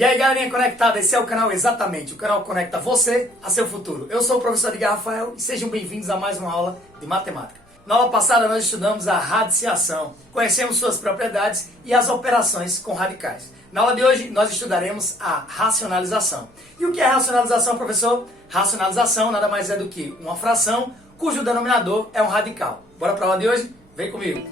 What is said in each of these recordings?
E aí galerinha conectada, esse é o canal Exatamente, o canal que conecta você a seu futuro. Eu sou o professor Edgar Rafael e sejam bem-vindos a mais uma aula de matemática. Na aula passada nós estudamos a radiciação, conhecemos suas propriedades e as operações com radicais. Na aula de hoje nós estudaremos a racionalização. E o que é racionalização, professor? Racionalização nada mais é do que uma fração cujo denominador é um radical. Bora para a aula de hoje? Vem comigo!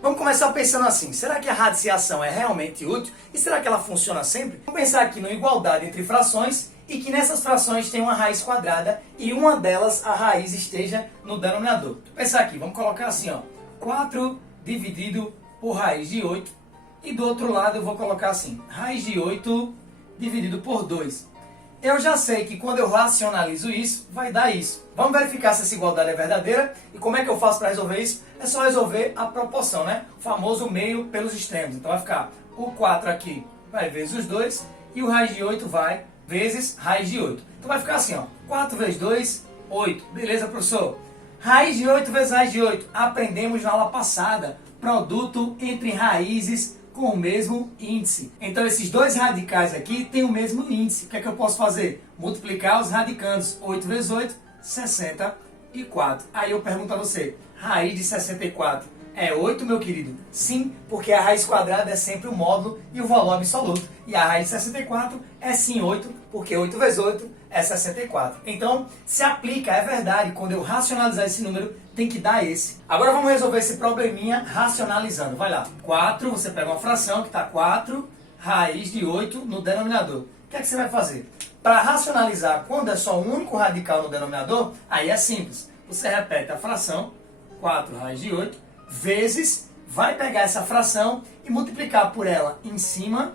Vamos começar pensando assim, será que a radiciação é realmente útil? E será que ela funciona sempre? Vamos pensar aqui na igualdade entre frações e que nessas frações tem uma raiz quadrada e uma delas, a raiz, esteja no denominador. Vamos pensar aqui, vamos colocar assim, ó, 4 dividido por raiz de 8 e do outro lado eu vou colocar assim, raiz de 8 dividido por 2. Eu já sei que quando eu racionalizo isso, vai dar isso. Vamos verificar se essa igualdade é verdadeira. E como é que eu faço para resolver isso? É só resolver a proporção, né? O famoso meio pelos extremos. Então vai ficar o 4 aqui vai vezes os 2 e o raiz de 8 vai vezes raiz de 8. Então vai ficar assim, ó, 4 vezes 2, 8. Beleza, professor? Raiz de 8 vezes raiz de 8. Aprendemos na aula passada. Produto entre raízes com o mesmo índice. Então esses dois radicais aqui têm o mesmo índice. O que é que eu posso fazer? Multiplicar os radicandos. 8 vezes 8, 64. Aí eu pergunto a você, raiz de 64 é 8, meu querido? Sim, porque a raiz quadrada é sempre o módulo e o valor absoluto. E a raiz de 64 é sim 8, porque 8 vezes 8 é 64. Então, se aplica, é verdade, quando eu racionalizar esse número, tem que dar esse. Agora vamos resolver esse probleminha racionalizando. Vai lá, 4, você pega uma fração que está 4, raiz de 8 no denominador. O que é que você vai fazer? Para racionalizar quando é só um único radical no denominador, aí é simples. Você repete a fração, 4 raiz de 8, vezes, vai pegar essa fração e multiplicar por ela em cima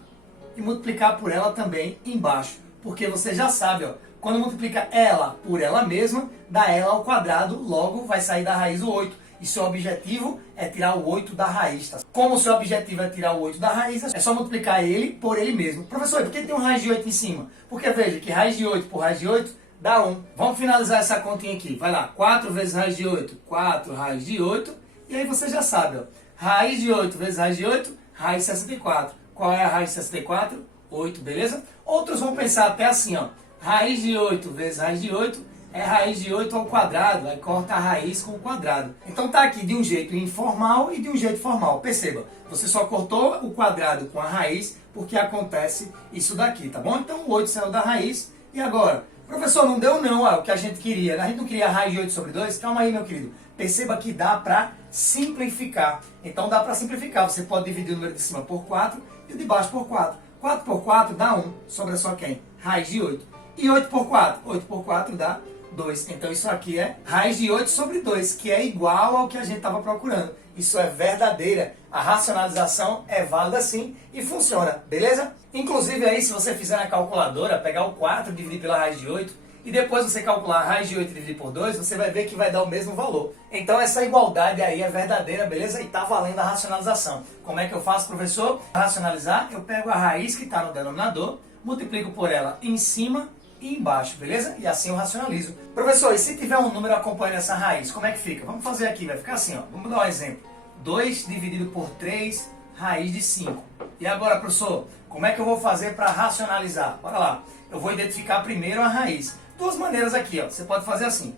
e multiplicar por ela também embaixo. Porque você já sabe, ó, quando multiplica ela por ela mesma, dá ela ao quadrado, logo vai sair da raiz o 8. E seu objetivo é tirar o 8 da raiz. Tá? Como o seu objetivo é tirar o 8 da raiz, é só multiplicar ele por ele mesmo. Professor, por que tem um raiz de 8 em cima? Porque veja que raiz de 8 por raiz de 8 dá 1. Vamos finalizar essa continha aqui. Vai lá, 4 vezes raiz de 8, 4 raiz de 8. E aí você já sabe, ó, raiz de 8 vezes raiz de 8, raiz de 64. Qual é a raiz de 64? 8, beleza? Outros vão pensar até assim, ó, raiz de 8 vezes raiz de 8 é raiz de 8 ao quadrado, aí corta a raiz com o quadrado. Então tá aqui de um jeito informal e de um jeito formal. Perceba, você só cortou o quadrado com a raiz porque acontece isso daqui, tá bom? Então o 8 saiu da raiz e agora? Professor, não deu não, ó, o que a gente queria. A gente não queria raiz de 8 sobre 2? Calma aí, meu querido. Perceba que dá para simplificar. Então dá para simplificar. Você pode dividir o número de cima por 4 e o de baixo por 4. 4 por 4 dá 1. Sobra só quem? Raiz de 8. E 8 por 4? 8 por 4 dá 2. Então isso aqui é raiz de 8 sobre 2, que é igual ao que a gente estava procurando. Isso é verdadeira. A racionalização é válida sim e funciona, beleza? Inclusive aí, se você fizer na calculadora, pegar o 4 e dividir pela raiz de 8, e depois você calcular a raiz de 8 dividido por 2, você vai ver que vai dar o mesmo valor. Então essa igualdade aí é verdadeira, beleza? E está valendo a racionalização. Como é que eu faço, professor? Para racionalizar, eu pego a raiz que está no denominador, multiplico por ela em cima e embaixo, beleza? E assim eu racionalizo. Professor, e se tiver um número acompanhando essa raiz, como é que fica? Vamos fazer aqui, vai ficar assim, ó. Vamos dar um exemplo. 2 dividido por 3, raiz de 5. E agora, professor, como é que eu vou fazer para racionalizar? Bora lá. Eu vou identificar primeiro a raiz. Duas maneiras aqui, ó. Você pode fazer assim.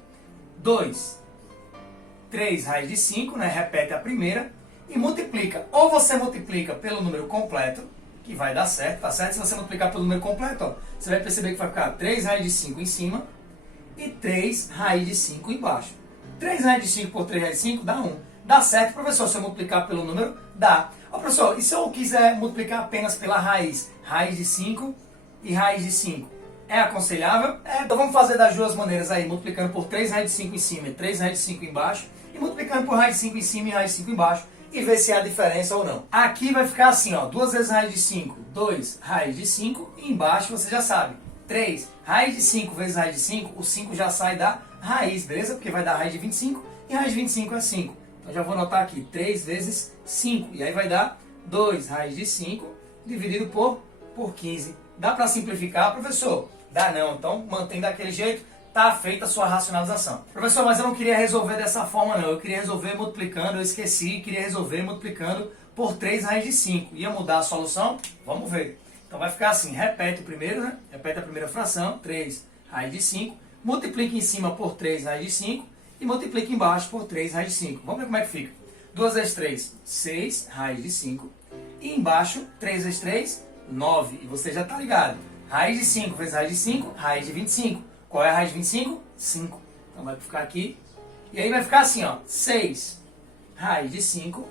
2, 3 raiz de 5, né? Repete a primeira e multiplica. Ou você multiplica pelo número completo, que vai dar certo, tá certo? Se você multiplicar pelo número completo, ó, você vai perceber que vai ficar 3 raiz de 5 em cima e 3 raiz de 5 embaixo. 3 raiz de 5 por 3 raiz de 5 dá 1. Dá certo, professor? Se eu multiplicar pelo número, dá. Ó, professor, e se eu quiser multiplicar apenas pela raiz? Raiz de 5 e raiz de 5. É aconselhável? É. Então vamos fazer das duas maneiras aí, multiplicando por 3 raiz de 5 em cima e 3 raiz de 5 embaixo, e multiplicando por raiz de 5 em cima e raiz de 5 embaixo, e ver se há diferença ou não. Aqui vai ficar assim, ó, 2 vezes raiz de 5, 2 raiz de 5, e embaixo você já sabe, 3 raiz de 5 vezes raiz de 5, o 5 já sai da raiz, beleza? Porque vai dar raiz de 25, e raiz de 25 é 5. Então já vou anotar aqui, 3 vezes 5, e aí vai dar 2 raiz de 5 dividido por 15. Dá para simplificar, professor? Dá não, então mantém daquele jeito, tá feita a sua racionalização. Professor, mas eu não queria resolver dessa forma não, eu queria resolver multiplicando, eu esqueci, queria resolver multiplicando por 3 raiz de 5. Ia mudar a solução? Vamos ver. Então vai ficar assim, repete o primeiro, né? Repete a primeira fração, 3 raiz de 5. Multiplica em cima por 3 raiz de 5 e multiplica embaixo por 3 raiz de 5. Vamos ver como é que fica. 2 vezes 3, 6 raiz de 5. E embaixo, 3 vezes 3, 9. E você já está ligado. Raiz de 5 vezes raiz de 5, raiz de 25. Qual é a raiz de 25? 5. Então vai ficar aqui. E aí vai ficar assim, ó. 6 raiz de 5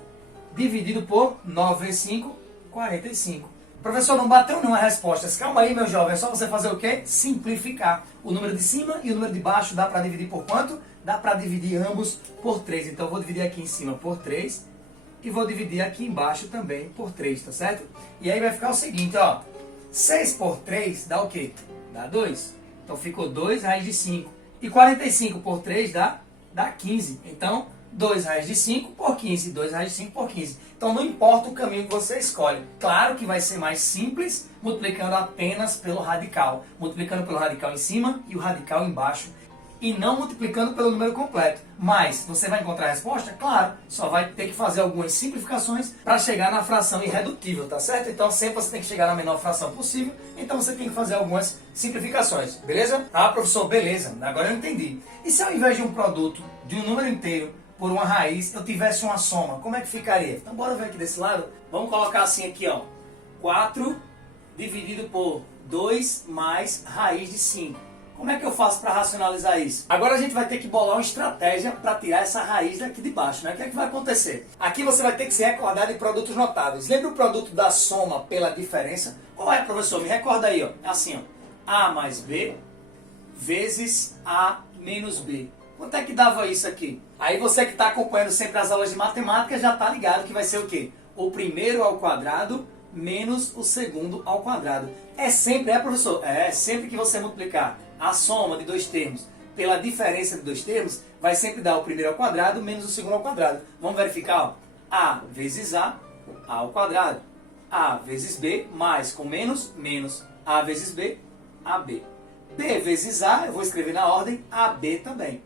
dividido por 9 vezes 5, 45. Professor, não bateu nenhuma resposta. Calma aí, meu jovem. É só você fazer o quê? Simplificar. O número de cima e o número de baixo dá para dividir por quanto? Dá para dividir ambos por 3. Então eu vou dividir aqui em cima por 3 e vou dividir aqui embaixo também por 3, tá certo? E aí vai ficar o seguinte, ó. 6 por 3 dá o quê? Dá 2. Então ficou 2 raiz de 5. E 45 por 3 dá 15. Então, 2 raiz de 5 por 15. 2 raiz de 5 por 15. Então, não importa o caminho que você escolhe. Claro que vai ser mais simples multiplicando apenas pelo radical. Multiplicando pelo radical em cima e o radical embaixo. E não multiplicando pelo número completo. Mas, você vai encontrar a resposta? Claro. Só vai ter que fazer algumas simplificações para chegar na fração irredutível, tá certo? Então, sempre você tem que chegar na menor fração possível. Então, você tem que fazer algumas simplificações. Beleza? Ah, professor, beleza. Agora eu entendi. E se ao invés de um produto de um número inteiro por uma raiz, eu tivesse uma soma, como é que ficaria? Então, bora ver aqui desse lado. Vamos colocar assim aqui, ó. 4 dividido por 2 mais raiz de 5. Como é que eu faço para racionalizar isso? Agora a gente vai ter que bolar uma estratégia para tirar essa raiz daqui de baixo, né? O que é que vai acontecer? Aqui você vai ter que se recordar de produtos notáveis. Lembra o produto da soma pela diferença? Qual é, professor? Me recorda aí, ó. É assim, ó. A mais B vezes A menos B. Quanto é que dava isso aqui? Aí você que está acompanhando sempre as aulas de matemática já está ligado que vai ser o quê? O primeiro ao quadrado menos o segundo ao quadrado. É sempre, professor? É sempre que você multiplicar a soma de dois termos pela diferença de dois termos, vai sempre dar o primeiro ao quadrado menos o segundo ao quadrado. Vamos verificar, ó. A vezes A ao quadrado. A vezes B, mais com menos, menos. A vezes B, AB. B vezes A, eu vou escrever na ordem, AB também.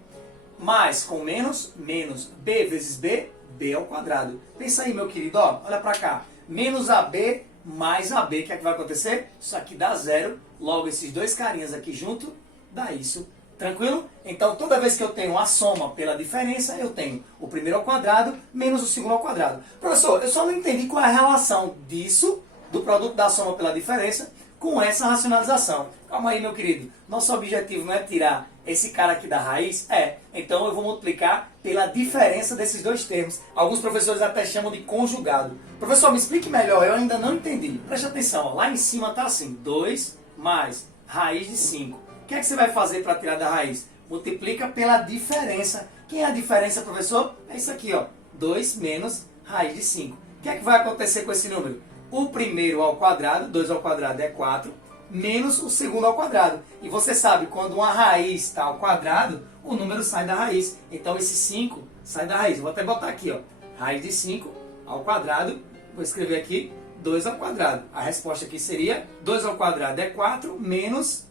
Mais com menos, menos. B vezes B, B ao quadrado. Pensa aí, meu querido, ó, olha pra cá. Menos AB mais AB, o que é que vai acontecer? Isso aqui dá zero, logo esses dois carinhas aqui junto, dá isso. Tranquilo? Então, toda vez que eu tenho a soma pela diferença, eu tenho o primeiro ao quadrado menos o segundo ao quadrado. Professor, eu só não entendi qual é a relação disso, do produto da soma pela diferença, com essa racionalização. Calma aí, meu querido. Nosso objetivo não é tirar esse cara aqui da raiz? Então eu vou multiplicar pela diferença desses dois termos. Alguns professores até chamam de conjugado. Professor, me explique melhor, eu ainda não entendi. Preste atenção, ó. Lá em cima está assim, 2 mais raiz de 5. O que é que você vai fazer para tirar da raiz? Multiplica pela diferença. Quem é a diferença, professor? É isso aqui, ó. 2 menos raiz de 5. O que é que vai acontecer com esse número? O primeiro ao quadrado, 2 ao quadrado é 4, menos o segundo ao quadrado. E você sabe, quando uma raiz está ao quadrado, o número sai da raiz. Então esse 5 sai da raiz. Vou até botar aqui, ó. Raiz de 5 ao quadrado, vou escrever aqui 2 ao quadrado. A resposta aqui seria 2 ao quadrado é 4, menos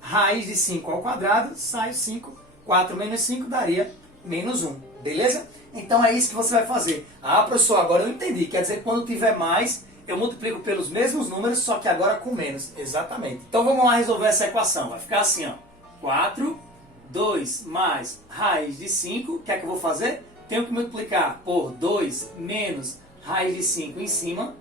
raiz de 5 ao quadrado, sai o 5. 4 menos 5 daria menos 1. Beleza? Então é isso que você vai fazer. Ah, professor, agora eu entendi. Quer dizer que quando tiver mais, eu multiplico pelos mesmos números, só que agora com menos. Exatamente. Então vamos lá resolver essa equação. Vai ficar assim, ó. 4, 2 mais raiz de 5. O que é que eu vou fazer? Tenho que multiplicar por 2 menos raiz de 5 em cima.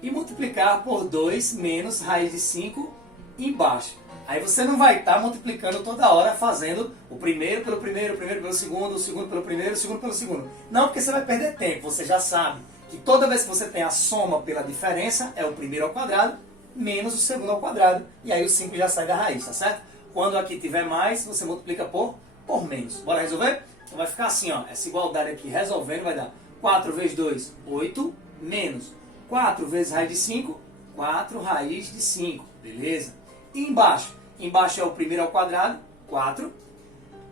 E multiplicar por 2 menos raiz de 5 embaixo. Aí você não vai estar multiplicando toda hora fazendo o primeiro pelo primeiro, o primeiro pelo segundo, o segundo pelo primeiro, o segundo pelo segundo. Não, porque você vai perder tempo. Você já sabe que toda vez que você tem a soma pela diferença, é o primeiro ao quadrado, menos o segundo ao quadrado, e aí o 5 já sai da raiz, tá certo? Quando aqui tiver mais, você multiplica por menos. Bora resolver? Então vai ficar assim, ó, essa igualdade aqui resolvendo vai dar 4 vezes 2, 8, menos 4 vezes raiz de 5, 4 raiz de 5, beleza? E embaixo? Embaixo é o primeiro ao quadrado, 4,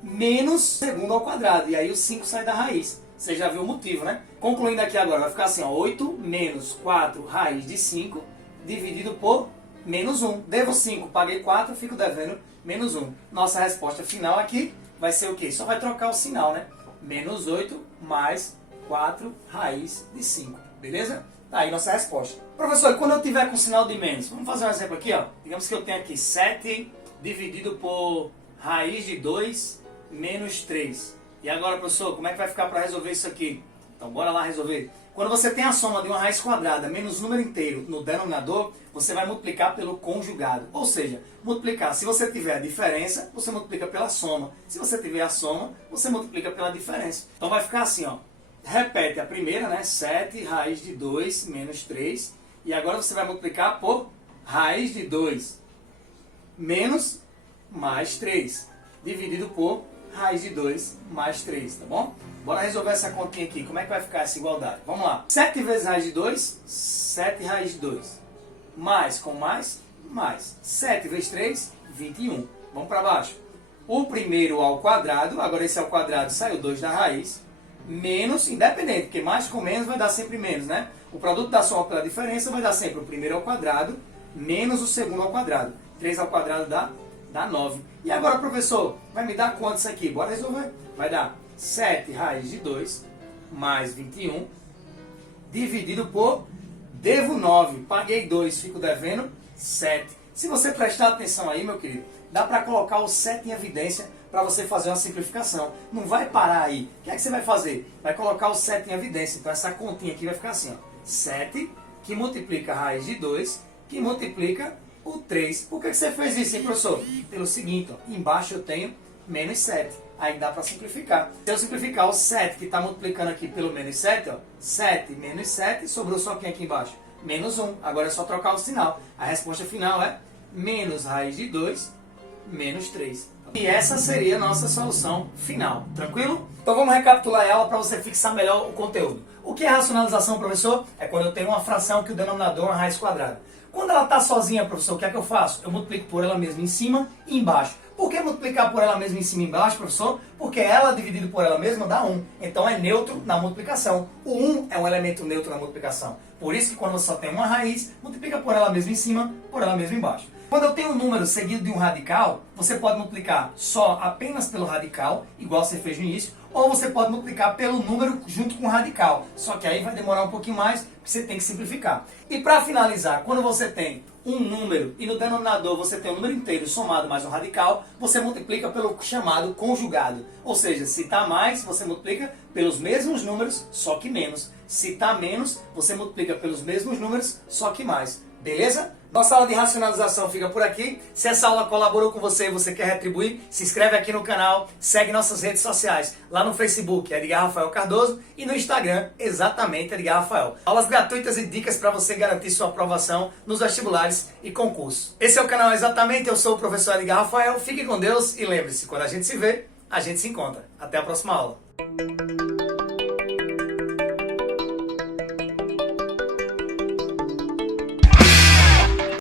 menos o segundo ao quadrado, e aí o 5 sai da raiz. Você já viu o motivo, né? Concluindo aqui agora, vai ficar assim, ó, 8 menos 4 raiz de 5 dividido por menos 1. Devo 5, paguei 4, fico devendo menos 1. Nossa resposta final aqui vai ser o quê? Só vai trocar o sinal, né? Menos 8 mais 4 raiz de 5. Beleza? Tá aí nossa resposta. Professor, e quando eu tiver com sinal de menos? Vamos fazer um exemplo aqui, ó. Digamos que eu tenho aqui 7 dividido por raiz de 2 menos 3. E agora, professor, como é que vai ficar para resolver isso aqui? Então, bora lá resolver. Quando você tem a soma de uma raiz quadrada menos número inteiro no denominador, você vai multiplicar pelo conjugado. Ou seja, multiplicar. Se você tiver a diferença, você multiplica pela soma. Se você tiver a soma, você multiplica pela diferença. Então vai ficar assim, ó. Repete a primeira, né? 7 raiz de 2 menos 3. E agora você vai multiplicar por raiz de 2 menos mais 3. Dividido por raiz de 2 mais 3, tá bom? Bora resolver essa continha aqui. Como é que vai ficar essa igualdade? Vamos lá. 7 vezes raiz de 2, 7 raiz de 2. Mais com mais, mais. 7 vezes 3, 21. Vamos para baixo. O primeiro ao quadrado, agora esse ao quadrado saiu 2 da raiz, menos, independente, porque mais com menos vai dar sempre menos, né? O produto da soma pela diferença vai dar sempre o primeiro ao quadrado, menos o segundo ao quadrado. 3 ao quadrado dá 9. E agora, professor, vai me dar quanto isso aqui? Bora resolver. Vai dar 7 raiz de 2 mais 21 dividido por, devo 9, paguei 2, fico devendo 7. Se você prestar atenção aí, meu querido, dá para colocar o 7 em evidência para você fazer uma simplificação. Não vai parar aí. O que é que você vai fazer? Vai colocar o 7 em evidência. Então essa continha aqui vai ficar assim, ó. 7 que multiplica a raiz de 2 que multiplica o 3. Por que você fez isso, hein, professor? Pelo seguinte, ó, embaixo eu tenho menos 7. Aí dá para simplificar. Se eu simplificar o 7 que está multiplicando aqui pelo menos 7, ó, 7 menos 7, sobrou só quem aqui embaixo? Menos 1. Agora é só trocar o sinal. A resposta final é menos raiz de 2 menos 3. E essa seria a nossa solução final. Tranquilo? Então vamos recapitular ela para você fixar melhor o conteúdo. O que é racionalização, professor? É quando eu tenho uma fração que o denominador é uma raiz quadrada. Quando ela está sozinha, professor, o que é que eu faço? Eu multiplico por ela mesma em cima e embaixo. Por que multiplicar por ela mesma em cima e embaixo, professor? Porque ela dividido por ela mesma dá 1. Então é neutro na multiplicação. O 1 é um elemento neutro na multiplicação. Por isso que quando você só tem uma raiz, multiplica por ela mesma em cima, por ela mesma embaixo. Quando eu tenho um número seguido de um radical, você pode multiplicar só apenas pelo radical, igual você fez no início, ou você pode multiplicar pelo número junto com o radical. Só que aí vai demorar um pouquinho mais, porque você tem que simplificar. E para finalizar, quando você tem um número e no denominador você tem um número inteiro somado mais um radical, você multiplica pelo chamado conjugado. Ou seja, se está mais, você multiplica pelos mesmos números, só que menos. Se está menos, você multiplica pelos mesmos números, só que mais. Beleza? Nossa aula de racionalização fica por aqui. Se essa aula colaborou com você e você quer retribuir, se inscreve aqui no canal, segue nossas redes sociais. Lá no Facebook, Edgar Rafael Cardoso, e no Instagram, exatamente Edgar Rafael. Aulas gratuitas e dicas para você garantir sua aprovação nos vestibulares e concursos. Esse é o canal Exatamente, eu sou o professor Edgar Rafael. Fique com Deus e lembre-se, quando a gente se vê, a gente se encontra. Até a próxima aula.